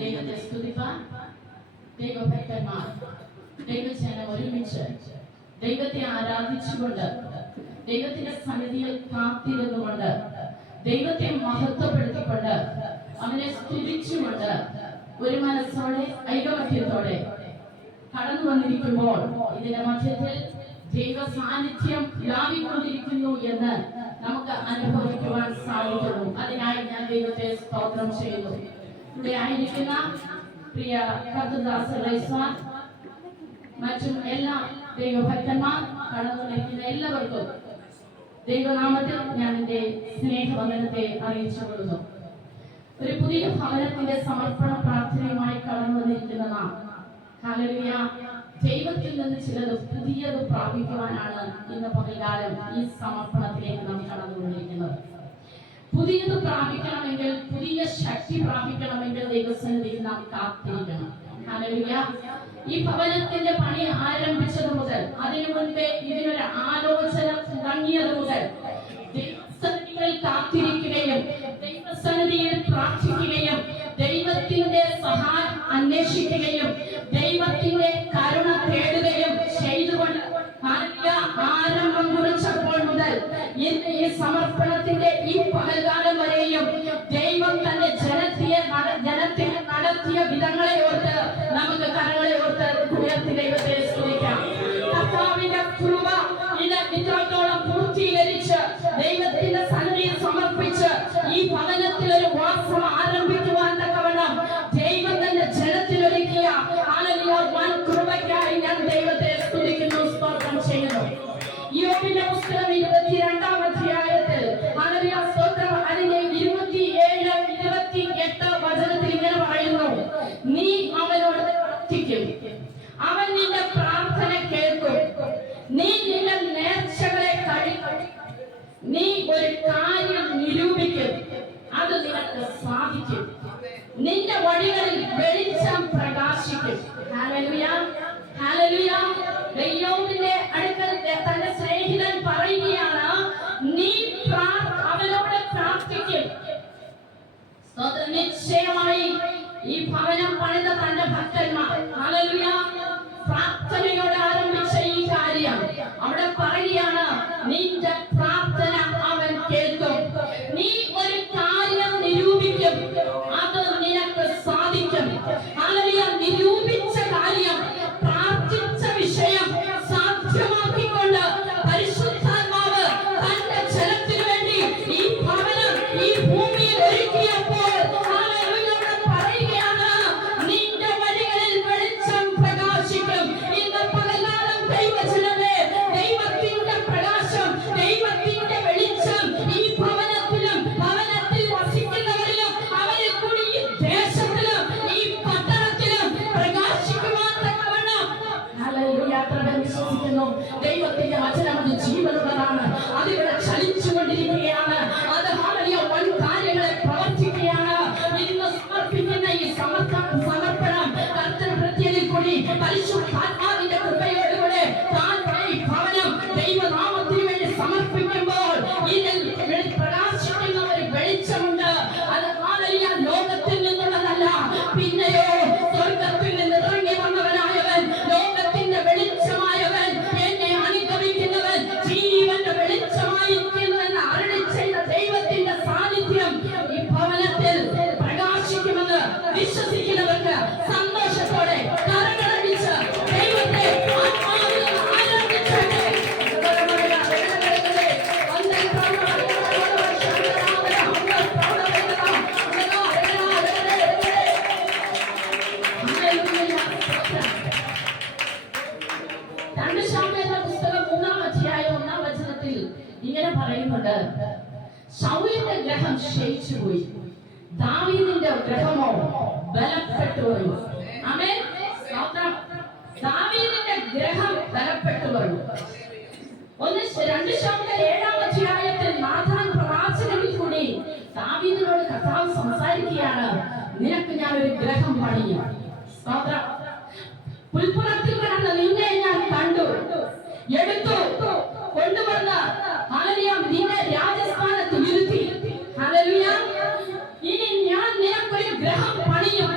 ദൈവത്തെ സ്തുതിപ്പാൻ ദൈവഭക്തന്മാർ ദൈവജനം ഒരുമിച്ച് ദൈവത്തെ ആരാധിച്ചുകൊണ്ട് ദൈവത്തിന്റെ സന്നിധിയിൽ കാത്തിരുന്നുകൊണ്ട് ദൈവത്തെ മഹത്വപ്പെടുത്തിക്കൊണ്ട് അവനെ സ്തുതിച്ചുകൊണ്ട് ഒരു മനസ്സോടെ ഐകമത്യത്തോടെ കടന്നു വന്നിരിക്കുമ്പോൾ ഇതിന്റെ മധ്യത്തിൽ ദൈവ സാന്നിധ്യം വ്യാപിക്കൊണ്ടിരിക്കുന്നു എന്ന് നമുക്ക് അനുഭവിക്കുവാൻ സാധിക്കുന്നു. അതിനായി ഞാൻ ദൈവത്തെ സ്തോത്രം ചെയ്യുന്നു. ഇവിടെ ആയിരിക്കുന്ന പ്രിയ കർത്തദാസൻ മറ്റും എല്ലാ ദൈവഭക്തന്മാർ കടന്നു വന്നിരിക്കുന്ന എല്ലാവർക്കും ദൈവനാമത്തിൽ ഞാൻ എന്റെ സ്നേഹവന്ദനത്തെ അറിയിച്ചു കൊള്ളുന്നു. ഒരു പുതിയ ഭവനത്തിന്റെ സമർപ്പണ പ്രാർത്ഥനയുമായി കടന്നു വന്നിരിക്കുന്ന നാം ഹല്ലേലൂയ ദൈവത്തിൽ നിന്ന് ചിലത് പുതിയത് പ്രാപിക്കുവാനാണ് ഇന്ന് പകൽക്കാലം ഈ സമർപ്പണത്തിലേക്ക് നാം കടന്നുകൊണ്ടിരിക്കുന്നത്. പുതിയത് പ്രാപിക്കണമെങ്കിൽ, പുതിയ ശക്തി പ്രാപിക്കണമെങ്കിൽ ദൈവസന്നിധിയിൽ നാം കാത്തിരിക്കണം. ഹല്ലേലൂയ. ഈ ഭവനത്തിന്റെ പണി ആരംഭിച്ചത് മുതൽ, അതിനു മുൻപേ ഇതിനൊരു ആലോചന തുടങ്ങിയത് മുതൽ ദൈവസന്നിധിയിൽ കാത്തിരിക്കുകയും ദൈവസന്നിധിയിൽ പ്രാർത്ഥിക്കുകയും ദൈവത്തിന്റെ സഹായം അന്വേഷിക്കുകയും ദൈവത്തിന്റെ കരുണ തേടുകയും ചെയ്തുകൊണ്ട് ആരംഭം കുറിച്ചപ്പോൾ മുതൽ ഇന്ന് ഈ സമർപ്പണത്തിന്റെ ഈ പകൽക്കാലം വരെയും ദൈവം തന്റെ ജനത്തെ നടത്തിയ വിധങ്ങളെ ഓർത്ത് നമുക്ക് കരങ്ങളെ ഓർത്ത് ഉയർത്തി ദൈവത്തെ സ്തുതിക്കാം. കർത്താവിന്റെ കൃപ ഇത്രത്തോളം പൂർത്തീകരിച്ച് ദൈവത്തിന്റെ സന്നിധിയിൽ സമർപ്പിച്ച് ഈ ഭവനത്തിൽ ഒരു വാസം ആരംഭിക്കുവാൻ തക്കവണ്ണം ദൈവം തന്റെ ജനത്തിലൊരുക്കിയ വൻ കൃപയ്ക്കായി ഞാൻ ദൈവത്തെ സ്തുതിക്കുന്നു, സ്തോത്രം ചെയ്യുന്നു. യോബിന്റെ പുസ്തകം 22-ാം അധ്യായത്തിൽ സ്തോത്രം അതിന്റെ 27-28 വചനത്തിൽ ഇങ്ങനെ പറയുന്നു: നീ അവനോട് പ്രാർത്ഥിക്കും, അവൻ നിന്റെ പ്രാർത്ഥന കേൾക്കും, നീ നിന്റെ നേർച്ചകളെ കഴിക്കും, നീ ഒരു കാര്യം നിരൂപിക്കും, അത് നിനക്ക് സാധിക്കും, നിന്റെ വഴികളിൽ വെളിച്ചം പ്രകാശിക്കും. Hallelujah, hallelujah. യോബിന്റെ അടുക്കൽ തന്റെ സ്നേഹിതൻ പറയുകയാണ്, നീ അവനോട് പ്രാർത്ഥിക്കും. നിശ്ചയമായി ഈ ഭവനം പണിത തന്റെ ഭക്തന്മാർ ഹല്ലേലൂയ പ്രാർത്ഥനയോടെ ആരംഭിച്ച ഈ കാര്യം അവിടെ പറയുകയാണ്, നിന്റെ പ്രാർത്ഥന അവൻ കേൾക്കും, നീ ഒരു കാര്യം നിരൂപിക്കും, അത് നിനക്ക് സാധിക്കും. ഹല്ലേലൂയ. നിരൂപിച്ച കാര്യം, പ്രാർത്ഥിച്ച വിഷയം സാധ്യമാക്കിക്കൊണ്ട് പരിശുദ്ധാത്മാവ് തന്റെ ജനത്തിനു വേണ്ടി ഈ ഭവനം ഈ ഭൂമിയിൽ ഒരുക്കിയപ്പോൾ പറയുകയാണ്, നിന്റെ വഴികളിൽ വെളിച്ചം പ്രകാശിക്കും. ഇന്ന് പകൽക്കാലം ദൈവജനമേ, ദൈവത്തിന്റെ പ്രകാശം, ദൈവത്തിന്റെ വെളിച്ചം ഈ ഭവനത്തിലും ഭവനത്തിൽ വസിക്കുന്നവരിലും അവരിൽ കൂടി ഈ ദേശത്തിലും ഈ പട്ടണത്തിലും പ്രകാശിക്കുവാൻ തക്കവണ്ണം വിശ്വസിക്കുന്നു. ദൈവത്തിന്റെ വചനം അത് ജീവനുള്ളതാണ്, അതിവിടെ ചലിച്ചുകൊണ്ടിരിക്കുകയാണ്, അത് വൻ കാര്യങ്ങളെ പ്രവർത്തിക്കുകയാണ്. ഇന്ന് സമർപ്പിക്കുന്ന ഈ സമർപ്പണം കർത്തൃ പ്രത്യയിൽ കൂടി പരിശുദ്ധാത്മാവിന്റെ കൃപയോടുകൂടെ താൻ ഈ ഭവനം ദൈവനാമത്തിന് വേണ്ടി സമർപ്പിക്കുമ്പോൾ ഇതിൽ പ്രകാശിക്കുന്ന ഒരു വെളിച്ചമുണ്ട്. അത് ലോകത്തിൽ നിന്നുള്ളതല്ല, പിന്നെയോ സ്വർഗത്തിൽ നിന്ന് ഇറങ്ങി വന്നവനായവൻ, ലോകത്തിന്റെ വെളിച്ചമായവൻ, എന്നെ അനുഗമിക്കുന്നവൻ ജീവന്റെ വെളിച്ചമായിരിക്കുന്നുവെന്ന് അരുളി ചെയ്ത ദൈവത്തിന്റെ സാന്നിധ്യം ഈ ഭവനത്തിൽ പ്രകാശിക്കുമെന്ന് വിശ്വസിക്കുന്നവർക്ക് സന്തോഷത്തോടെ കരങ്ങളടിച്ച് ദൈവത്തെ ഇങ്ങനെ പറയുന്നുണ്ട്, ശൗലിന്റെ ഗ്രഹം ക്ഷയിച്ചുപോയി, ദാവീദിന്റെ ഗ്രഹമോ ബലപ്പെട്ടു വന്നു. ആമേൻ. ദാവീദിന്റെ ഗ്രഹം ബലപ്പെട്ടു വന്നു. 2 ശമൂവേൽ 7-ാം അധ്യായത്തിൽ നാഥാൻ പ്രവാചകനിൽ കൂടി ദാവീദിനോട് കർത്താവ് സംസാരിക്കുകയാണ്, നിനക്ക് ഞാൻ ഒരു ഗ്രഹം പണിയും. പുൽപ്പുറത്തിൽ കിടന്ന നിന്നെ ഞാൻ കണ്ടു, എടുത്തു, കൊണ്ടുവന്ന് നിന്നെ രാജസ്ഥാനത്ത് ഇരുത്തി. ഹല്ലേലൂയ. ഇനി ഞാൻ നിനക്കൊരു ഗ്രഹം പണിയും.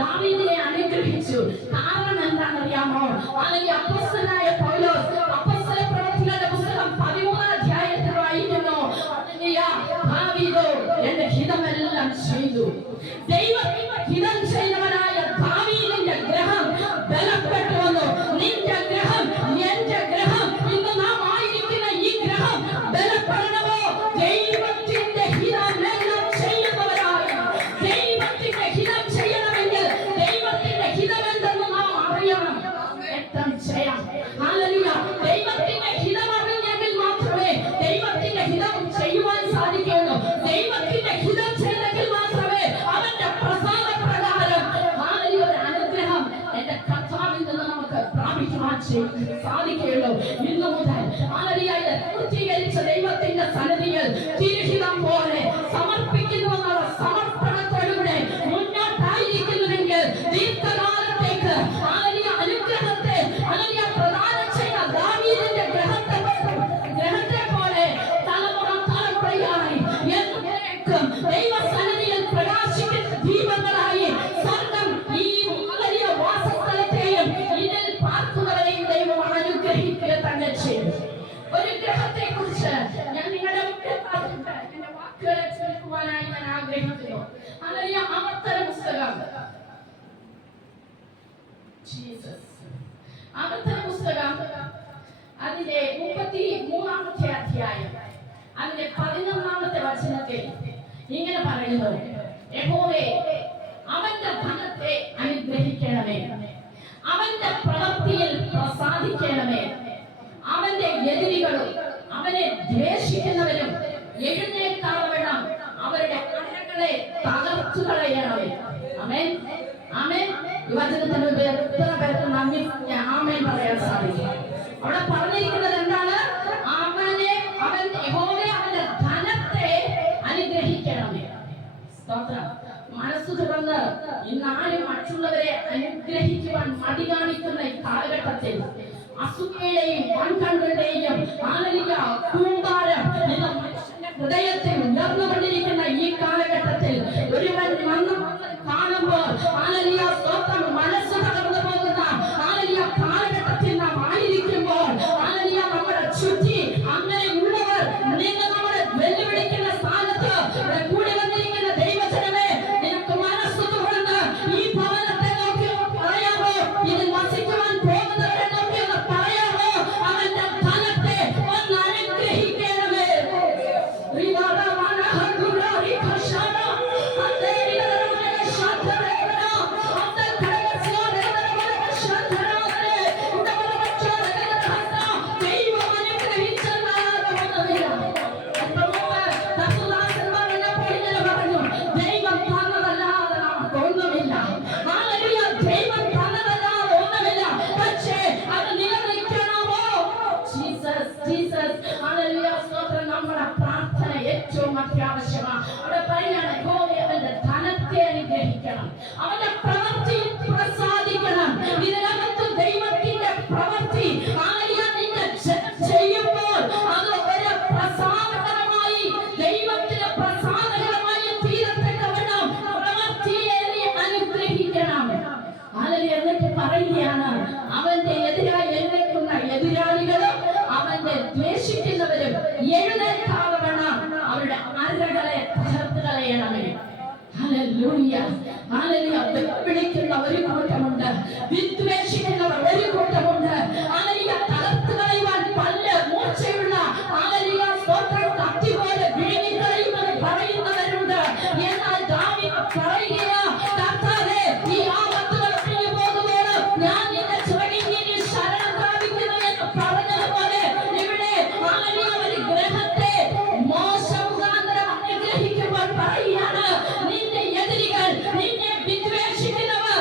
ദാവീദിനെ അനുഗ്രഹിച്ചു. കാരണം എന്താണെന്നറിയാമോ? അല്ലെങ്കിൽ അപ്പോസ്തലനായ പൗലോസ് അപ്പോസ്തല പ്രവൃത്തികളുടെ പുസ്തകം 13 അധ്യായത്തിൽ വായിക്കുന്നു, ദാവീദോ എന്റെ ഹിതമെല്ലാം ചെയ്തു. ദൈവം ഹിതം ചെയ്തവനായ ദാവീദിന്റെ ഗ്രഹം ബലപ്പെട്ടു വന്നു. നിന്റെ ഗ്രഹം, എന്റെ ഗ്രഹം, ഇന്ന് നാം ആയിരിക്കുന്ന ഈ ഗ്രഹം ബലപ്പെടണമോ? ദൈവത്തിന്റെ ഹിതമെല്ലാം ചെയ്യുന്നവരായ, ദൈവത്തിന്റെ ഹിതം ചെയ്യണമെങ്കിൽ ദൈവത്തിന്റെ ഹിതമെന്തെന്ന് നാം അറിയണം. എത്തം ചെയ്യാം. ഹല്ലേലൂയ. ദൈവത്തിന്റെ ഹിതം അറിഞ്ഞെങ്കിൽ മാത്രമേ ദൈവത്തിന്റെ ഹിതം ചെയ്യുവാൻ സാധിക്കുകയുള്ളൂ. ദൈവത്തിന്റെ ഹിതം ചെയ്തെങ്കിൽ മാത്രമേ അവന്റെ പ്രസാദ പ്രകാരം ഹല്ലേലൂയ ഒരു അനുഗ്രഹം എന്റെ കർത്താവിൽ നിന്ന് നമുക്ക് പ്രാപിക്കുവാൻ സാധിക്കുകയുള്ളൂ. ഇന്നു മുതൽ ഹല്ലേലൂയ പൂർത്തീകരിച്ച ദൈവത്തിന്റെ സന്നിധിയിൽ തിരുഹിതം പോലെ സമർപ്പിക്കുന്നുവെന്നുള്ള സമർപ്പണത്തോടുകൂടെ മുന്നോട്ടായിരിക്കുന്നുവെങ്കിൽ ദീർഘകാലത്തേക്ക് ഹല്ലേലൂയ അനുഗ്രഹത്തെ ഹല്ലേലൂയ പ്രദാനം ചെയ്ത ദാവീദിന്റെ ഗ്രഹത്തെ പോലെ തലമുറയായി എന്നേക്കും ദൈവസന്നിധിയിൽ പ്രകാശിക്കുന്ന ദീപങ്ങളായി സ്വർഗ്ഗം ഈ ഹല്ലേലൂയ വാസസ്ഥലത്തെയും ഇതിൽ പാർക്കുന്നവരെയും ദൈവം അനുഗ്രഹിക്കുക തന്നെ ചെയ്യും. ഒരു ഗ്രഹത്തെ കുറിച്ച് ഞാൻ നിങ്ങളുടെ മുന്നിൽ പറഞ്ഞിട്ട് എന്റെ വാക്കുകളെ ചുരുക്കുവാനായി ഞാൻ ആഗ്രഹിക്കുന്നു. ഹല്ലേലൂയ. ആവർത്തന പുസ്തകം, ആവർത്തന പുസ്തകം അതിന്റെ 33-ാമത്തെ അധ്യായം അതിന്റെ 11-ാമത്തെ വചനത്തിൽ ഇങ്ങനെ പറയുന്നു, യഹോവേ അവന്റെ ധനത്തെ അനുഗ്രഹിക്കണമേ, അവന്റെ പ്രവൃത്തിയിൽ പ്രസാദിക്കണമേ, അവന്റെ എതിരികളും അവനെ ദ്വേഷിക്കുന്നവരും എഴുന്നേൽക്കാവണം, അവരുടെ കണ്ണുകളെ തകർത്തു കളയണമേ. ആമേൻ, ആമേൻ. ഈ വചനത്തിന് എത്ര പേർക്ക് നന്ദി ആമേൻ പറയാൻ സാധിക്കും. അവിടെ പറഞ്ഞിരിക്കുന്നത് എന്താണ്? അവൻ യഹോവേ അവന്റെ ധനത്തെ അനുഗ്രഹിക്കണമേ. സ്തോത്രം. മനസ്സ് തുറന്ന് ഇന്നാരും മറ്റുള്ളവരെ അനുഗ്രഹിക്കുവാൻ മടി കാണിക്കുന്ന ഈ കാലഘട്ടത്തിൽ അസൂയയുടെയും വൻകണ്ണുകളുടെയും ഹല്ലേലൂയ കൂമ്പാരം ഇന്ന് മനുഷ്യന്റെ ഹൃദയത്തിൽ ഉയർന്നുകൊണ്ടിരിക്കുന്ന ഈ കാലഘട്ടത്തിൽ ഒരുവൻ വന്ന് കാണുമ്പോൾ ഹല്ലേലൂയ സ്തോത്രം മനസ്സ് തകർന്നു പോകുന്ന ഹല്ലേലൂയ കാലഘട്ടത്തിൽ നാം ആയിരിക്കുമ്പോൾ ഹല്ലേലൂയ നമ്മുടെ ചുറ്റി അങ്ങനെയുള്ളവർ നിന്ന് നമ്മളെ വെല്ലുവിളിക്കുന്ന സ്ഥാനത്ത് കൂടി വന്നിരിക്കുന്ന ദൈവജനമേ, നിനക്ക് മനസ്സ് തുറന്ന് ഈ ഭവനത്തെ നോക്കി പറയാമോ? ഇതിൽ വസിക്കുവാൻ പോകുന്നവരെ നോക്കി ഒന്ന് പറയാമോ? അവന്റെ ധനത്തെ ഒന്ന് അനുഗ്രഹിക്കണമേ. നമ്മുടെ പ്രാർത്ഥന ഏറ്റവും അത്യാവശ്യമാണ്. അവിടെ പറയാണ് യഹോവേ അവന്റെ ധനത്തെ അനുഗ്രഹിക്കണം, അവന്റെ പ്രവൃത്തിയിൽ പ്രസാദിക്കണം. ഇതിനകത്ത് ദൈവത്തിന്റെ പ്രവൃത്തി ചെയ്യുമ്പോൾ അത് ഒരു പ്രസാദകരമായി ദൈവത്തിന് പ്രസാദകരമായി തീരത്തക്കവണ്ണം പ്രവൃത്തിയെ നീ അനുഗ്രഹിക്കണം. എന്നിട്ട് പറയുകയാണ്, അവന്റെ എതിരായി എഴുന്നേൽക്കുന്ന എതിരാളികളും അവന്റെ ദ്വേഷിക്കുന്നവരും എഴുന്നേൽക്കാവണം, അവരുടെ അരകളെ തകർത്ത് കളയണമേ. Hallelujah, hallelujah. വിളിക്കുന്ന ഒരു കൂട്ടമുണ്ട്, വിദ്വേഷിക്കുന്നവർ ഒരു കൂട്ടമുണ്ട്. ഹല്ലേലൂയ. തകർത്ത് കളയുവാൻ പല്ല് മൂർച്ചയുള്ള ഹല്ലേലൂയ സ്തോത്രം കത്തി പോലെ വിഴുങ്ങി കളയുമെന്ന് പറയുന്നവരുണ്ട്. എന്നാൽ ദാവീദ് പറയുകയാ, കർത്താവേ ഈ ആപത്തുകൾ ഒഴിഞ്ഞു പോകുമ്പോൾ ഞാൻ നിന്റെ ചിറകിൽ നീ ശരണം പ്രാപിക്കുന്നു എന്ന് പറഞ്ഞതുപോലെ ഇവിടെ ഹല്ലേലൂയ ഒരു ഗ്രഹത്തെ മോശം മുഖാന്തരം അനുഗ്രഹിക്കുമ്പോൾ പറയുകയാണ്, നിന്റെ എതിരികൾ, നിന്നെ വിദ്വേഷിക്കുന്നവർ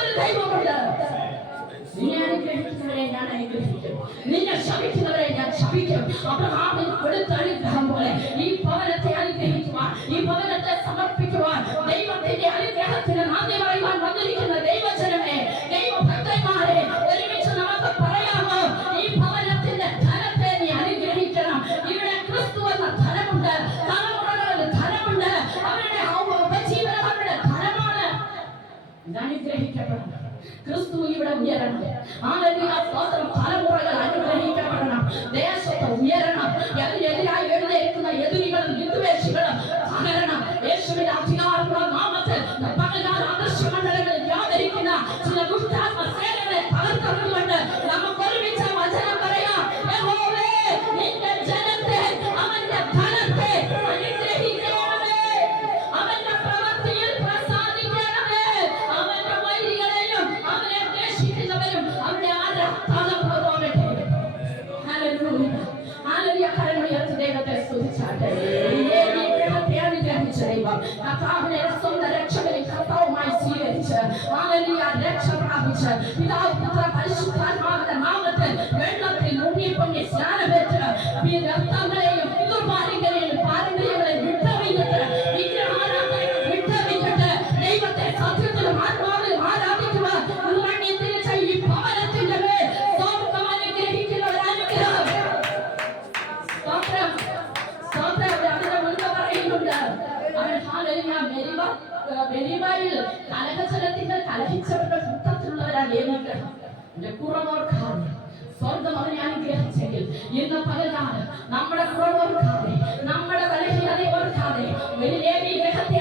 ഒരു ദൈവമുണ്ട്. നിന്നെ അനുഗ്രഹിക്കുന്നവരെ ഞാൻ അനുഗ്രഹിക്കും, നിന്നെ ശപിക്കുന്നവരെ ഞാൻ ശപിക്കും. അബ്രഹാമിന് കൊടുത്ത അനുഗ്രഹം പോലെ ഈ ഭവനത്തെ അനുഗ്രഹിക്കുവാൻ, ഈ ഭവനത്തെ സമർപ്പിക്കുവാൻ, ദൈവത്തിന്റെ അനുഗ്രഹത്തിന് നന്ദി പറയുവാൻ വന്നിരിക്കുന്ന ദൈവജനമേ, ദൈവഭക്തന്മാരെ, ഒരുമിച്ച് നമുക്ക് പറയാമോ? ഈ ഭവനത്തിന്റെ ധനത്തെ നീ അനുഗ്രഹിക്കണം. ഇവിടെ ക്രിസ്തു എന്ന ധനമുണ്ട്, തലമുറകളിൽ ധനമുണ്ട്, അവരുടെ ഉപജീവനം അവരുടെ ധനമാണ്. ഇത് അനുഗ്രഹിക്കപ്പെടണം. ക്രിസ്തു ഇവിടെ ഉയരണം. ഹല്ലേലൂയ, സ്തോത്രം. തലമുറകൾ അനുഗ്രഹിക്കപ്പെടണം, ദേശത്ത് ഉയരണം. എതിരായി എഴുന്നേൽക്കുന്ന എതിരികളും വിദ്വേഷികളും തകരണം. യേശുവിന്റെ അധികാരമുള്ള നാമത്തിൽ പകൽക്കാല ആദർശമണ്ഡലങ്ങളിൽ വ്യാപരിക്കുന്ന ചില ദുഷ്ടാത്മ സേനകളെ തകർത്തെറിഞ്ഞുകൊണ്ട് നമുക്ക് ഒരുമിച്ച് വചനം പറയാം. യഹോവേ, നിന്റെ ജനത്തെ, അവന്റെ ധനത്തെ അനുഗ്രഹിക്കണമേ, അവന്റെ പ്രവൃത്തിയിൽ പ്രസാദിക്കണമേ, അവന്റെ വൈരികളെയും അവനെ ദ്വേഷിക്കുന്നവരും അവന്റെ ആരാധന പോകട്ടെ. Hallelujah, hallelujah. കരങ്ങളുയർത്തി ദൈവത്തെ സ്തുതിച്ചാട്ടെ. കർത്താവിനെ സ്വന്തം രക്ഷകനും കർത്താവുമായി സ്വീകരിച്ച് ഹല്ലേലൂയ രക്ഷ പ്രാപിച്ച് പിതാവ് പുത്ര പരിശുദ്ധാത്മാവിന്റെ നാമത്തിൽ വെള്ളത്തിൽ മുങ്ങിപ്പൊങ്ങി സ്നാനമേറ്റ് രക്തങ്ങളെയും പിതൃപാരമ്പര്യങ്ങളെയും പാരമ്പര്യങ്ങളെയും വിട്ടറിഞ്ഞിട്ട് വിഗ്രഹാരാധനകൾ വിട്ടറിഞ്ഞിട്ട് ദൈവത്തെ സത്യത്തിലും ആത്മാവിലും ആരാധിക്കുവാൻ മണ്ണി തിരിച്ച ഈ ഭവനത്തിന്റെ മേൽ സ്വർഗ്ഗം അനുഗ്രഹിക്കുന്ന ഒരു അനുഗ്രഹം. സ്തോത്രം, സ്തോത്രം. അതിന്റെ മുൻപ് പറയുന്നുണ്ട്, അവൻ ഹല്ലേലൂയ മെരിബയിൽ കലഹജലത്തിന്റെ കലഹിച്ചവരുടെ കൂട്ടത്തിലുള്ളവരാണ് അനുഗ്രഹം. എന്റെ കുറവോർക്കാതെ സ്വർഗം അവനെ അനുഗ്രഹിച്ചെങ്കിൽ ഇന്ന് പകൽക്കാലം നമ്മുടെ കുറവോർക്കാതെ, നമ്മുടെ ബലഹീനതയോർക്കാതെ ഒരു ലേവി ഗ്രഹത്തെ